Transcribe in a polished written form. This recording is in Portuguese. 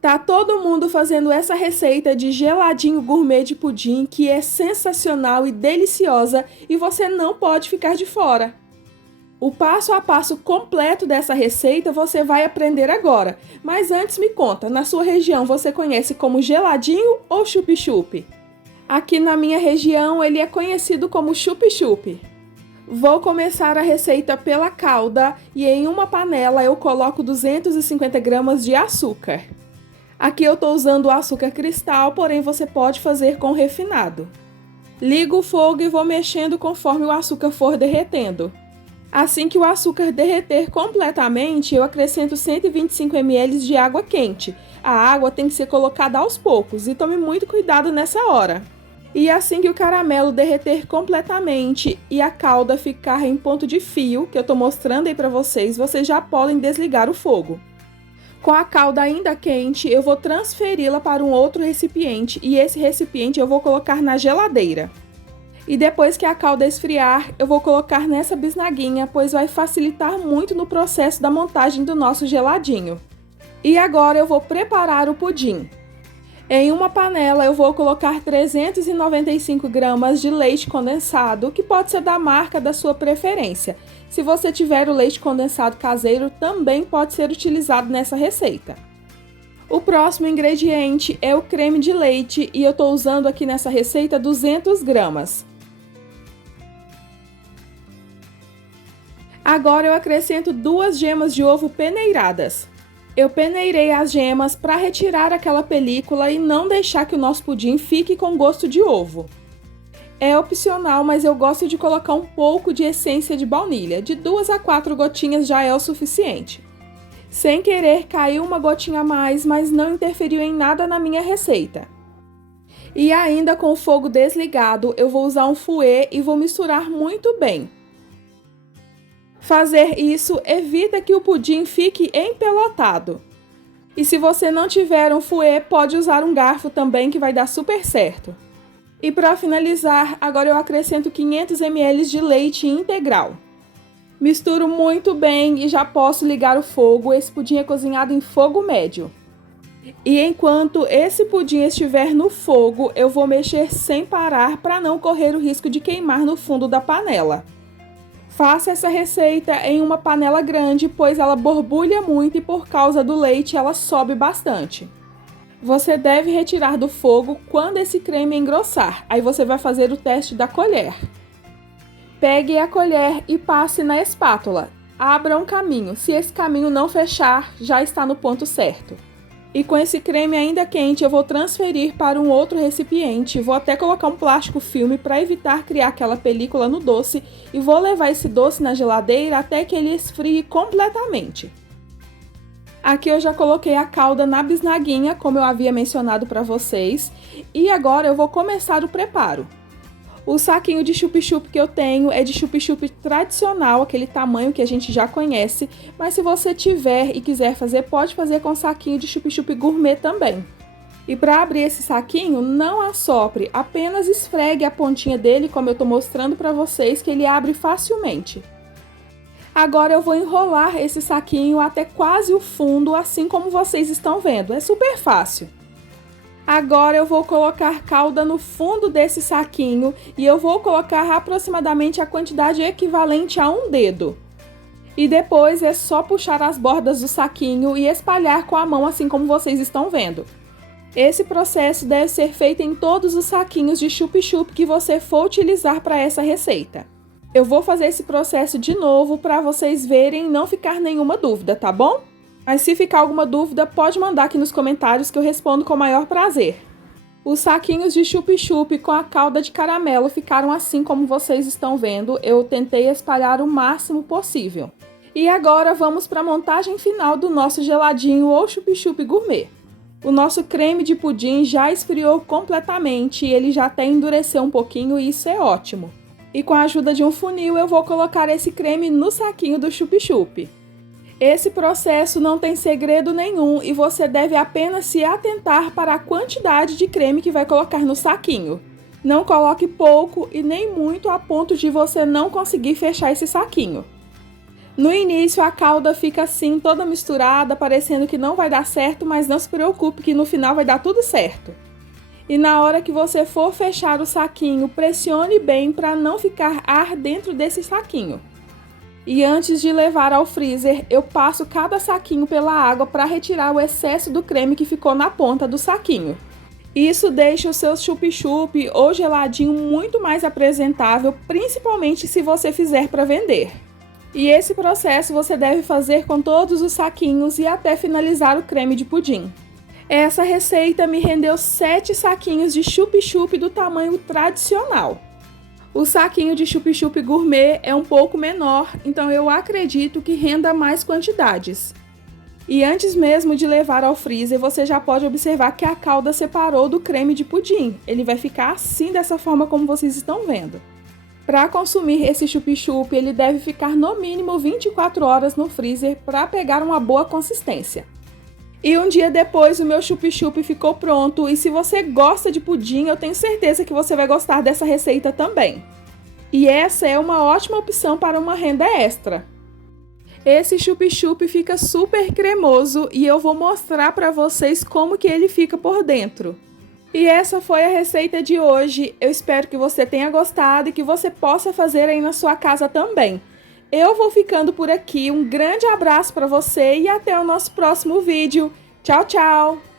Tá todo mundo fazendo essa receita de geladinho gourmet de pudim que é sensacional e deliciosa e você não pode ficar de fora. O passo a passo completo dessa receita você vai aprender agora. Mas antes me conta, na sua região você conhece como geladinho ou chup-chup? Aqui na minha região ele é conhecido como chup-chup. Vou começar a receita pela calda e em uma panela eu coloco 250 gramas de açúcar. Aqui eu estou usando o açúcar cristal, porém você pode fazer com refinado. Ligo o fogo e vou mexendo conforme o açúcar for derretendo. Assim que o açúcar derreter completamente, eu acrescento 125 ml de água quente. A água tem que ser colocada aos poucos e tome muito cuidado nessa hora. E assim que o caramelo derreter completamente e a calda ficar em ponto de fio, que eu estou mostrando aí para vocês, vocês já podem desligar o fogo. Com a calda ainda quente, eu vou transferi-la para um outro recipiente e esse recipiente eu vou colocar na geladeira. E depois que a calda esfriar, eu vou colocar nessa bisnaguinha, pois vai facilitar muito no processo da montagem do nosso geladinho. E agora eu vou preparar o pudim. Em uma panela eu vou colocar 395 gramas de leite condensado, que pode ser da marca da sua preferência. Se você tiver o leite condensado caseiro, também pode ser utilizado nessa receita. O próximo ingrediente é o creme de leite e eu estou usando aqui nessa receita 200 gramas. Agora eu acrescento 2 gemas de ovo peneiradas. Eu peneirei as gemas para retirar aquela película e não deixar que o nosso pudim fique com gosto de ovo. É opcional, mas eu gosto de colocar um pouco de essência de baunilha, de 2 a 4 gotinhas já é o suficiente. Sem querer caiu uma gotinha a mais, mas não interferiu em nada na minha receita. E ainda com o fogo desligado, eu vou usar um fouet e vou misturar muito bem. Fazer isso evita que o pudim fique empelotado. E se você não tiver um fouet, pode usar um garfo também que vai dar super certo. E para finalizar, agora eu acrescento 500 ml de leite integral. Misturo muito bem e já posso ligar o fogo, esse pudim é cozinhado em fogo médio. E enquanto esse pudim estiver no fogo, eu vou mexer sem parar para não correr o risco de queimar no fundo da panela. Faça essa receita em uma panela grande, pois ela borbulha muito e por causa do leite ela sobe bastante. Você deve retirar do fogo quando esse creme engrossar, aí você vai fazer o teste da colher. Pegue a colher e passe na espátula. Abra um caminho, se esse caminho não fechar, já está no ponto certo. E com esse creme ainda quente eu vou transferir para um outro recipiente, vou até colocar um plástico filme para evitar criar aquela película no doce e vou levar esse doce na geladeira até que ele esfrie completamente. Aqui eu já coloquei a calda na bisnaguinha, como eu havia mencionado para vocês, e agora eu vou começar o preparo. O saquinho de chup-chup que eu tenho é de chup-chup tradicional, aquele tamanho que a gente já conhece, mas se você tiver e quiser fazer, pode fazer com saquinho de chup-chup gourmet também. E para abrir esse saquinho, não assopre, apenas esfregue a pontinha dele, como eu estou mostrando para vocês, que ele abre facilmente. Agora eu vou enrolar esse saquinho até quase o fundo, assim como vocês estão vendo, é super fácil. Agora eu vou colocar calda no fundo desse saquinho e eu vou colocar aproximadamente a quantidade equivalente a um dedo. E depois é só puxar as bordas do saquinho e espalhar com a mão assim como vocês estão vendo. Esse processo deve ser feito em todos os saquinhos de chup-chup que você for utilizar para essa receita. Eu vou fazer esse processo de novo para vocês verem e não ficar nenhuma dúvida, tá bom? Mas se ficar alguma dúvida, pode mandar aqui nos comentários que eu respondo com o maior prazer. Os saquinhos de chup-chup com a calda de caramelo ficaram assim como vocês estão vendo. Eu tentei espalhar o máximo possível. E agora vamos para a montagem final do nosso geladinho ou chup-chup gourmet. O nosso creme de pudim já esfriou completamente e ele já até endureceu um pouquinho e isso é ótimo. E com a ajuda de um funil eu vou colocar esse creme no saquinho do chup-chup. Esse processo não tem segredo nenhum e você deve apenas se atentar para a quantidade de creme que vai colocar no saquinho. Não coloque pouco e nem muito a ponto de você não conseguir fechar esse saquinho. No início a calda fica assim, toda misturada, parecendo que não vai dar certo, mas não se preocupe que no final vai dar tudo certo. E na hora que você for fechar o saquinho, pressione bem para não ficar ar dentro desse saquinho. E antes de levar ao freezer, eu passo cada saquinho pela água para retirar o excesso do creme que ficou na ponta do saquinho. Isso deixa o seu chup-chup ou geladinho muito mais apresentável, principalmente se você fizer para vender. E esse processo você deve fazer com todos os saquinhos e até finalizar o creme de pudim. Essa receita me rendeu 7 saquinhos de chup-chup do tamanho tradicional. O saquinho de chup-chup gourmet é um pouco menor, então eu acredito que renda mais quantidades. E antes mesmo de levar ao freezer, você já pode observar que a calda separou do creme de pudim. Ele vai ficar assim, dessa forma como vocês estão vendo. Para consumir esse chup-chup, ele deve ficar no mínimo 24 horas no freezer para pegar uma boa consistência. E um dia depois o meu chup-chup ficou pronto, e se você gosta de pudim, eu tenho certeza que você vai gostar dessa receita também. E essa é uma ótima opção para uma renda extra. Esse chup-chup fica super cremoso e eu vou mostrar para vocês como que ele fica por dentro. E essa foi a receita de hoje. Eu espero que você tenha gostado e que você possa fazer aí na sua casa também. Eu vou ficando por aqui. Um grande abraço para você e até o nosso próximo vídeo. Tchau, tchau!